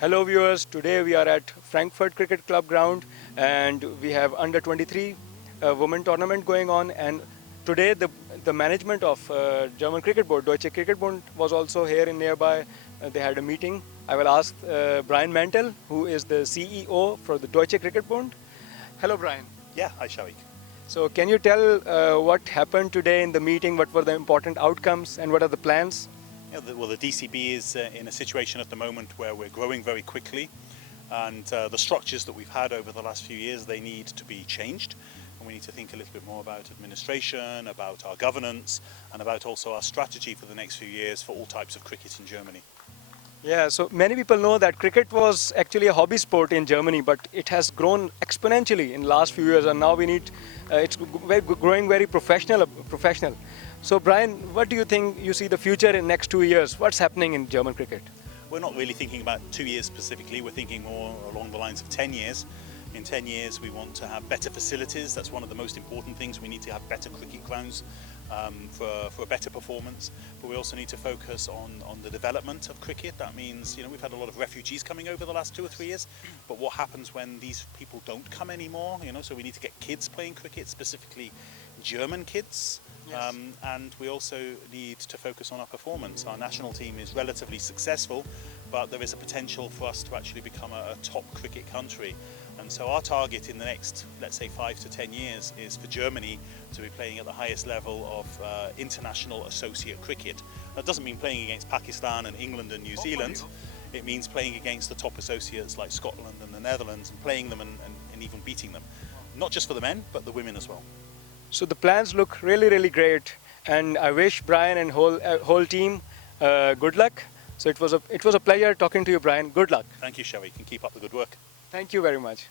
Hello viewers, today we are at Frankfurt Cricket Club ground and we have under 23 women tournament going on, and today the management of German Cricket Board, Deutsche Cricket Bund, was also here in nearby. They had a meeting. I will ask Brian Mantle, who is the CEO for the Deutsche Cricket Bund. Hello Brian. Yeah, hi Sharik. So can you tell what happened today in the meeting, what were the important outcomes and what are the plans? Yeah, the DCB is in a situation at the moment where we're growing very quickly, and the structures that we've had over the last few years, they need to be changed, and we need to think a little bit more about administration, about our governance, and about also our strategy for the next few years for all types of cricket in Germany. Yeah, so many people know that cricket was actually a hobby sport in Germany, but it has grown exponentially in the last few years, and now it's growing very professional. So Brian, what do you think you see the future in next 2 years? What's happening in German cricket? We're not really thinking about 2 years specifically, we're thinking more along the lines of 10 years. In 10 years we want to have better facilities. That's one of the most important things. We need to have better cricket grounds for a better performance, but we also need to focus on the development of cricket. That means, we've had a lot of refugees coming over the last 2 or 3 years, but what happens when these people don't come anymore? So we need to get kids playing cricket, specifically German kids. Yes. And we also need to focus on our performance. Our national team is relatively successful, but there is a potential for us to actually become a top cricket country. And so our target in the next, let's say, 5 to 10 years is for Germany to be playing at the highest level of international associate cricket. That doesn't mean playing against Pakistan and England and New Zealand. It means playing against the top associates like Scotland and the Netherlands, and playing them and even beating them. Not just for the men, but the women as well. So the plans look really, really great, and I wish Brian and whole team good luck. So it was a pleasure talking to you, Brian. Good luck. Thank you, Sharik, and keep up the good work. Thank you very much.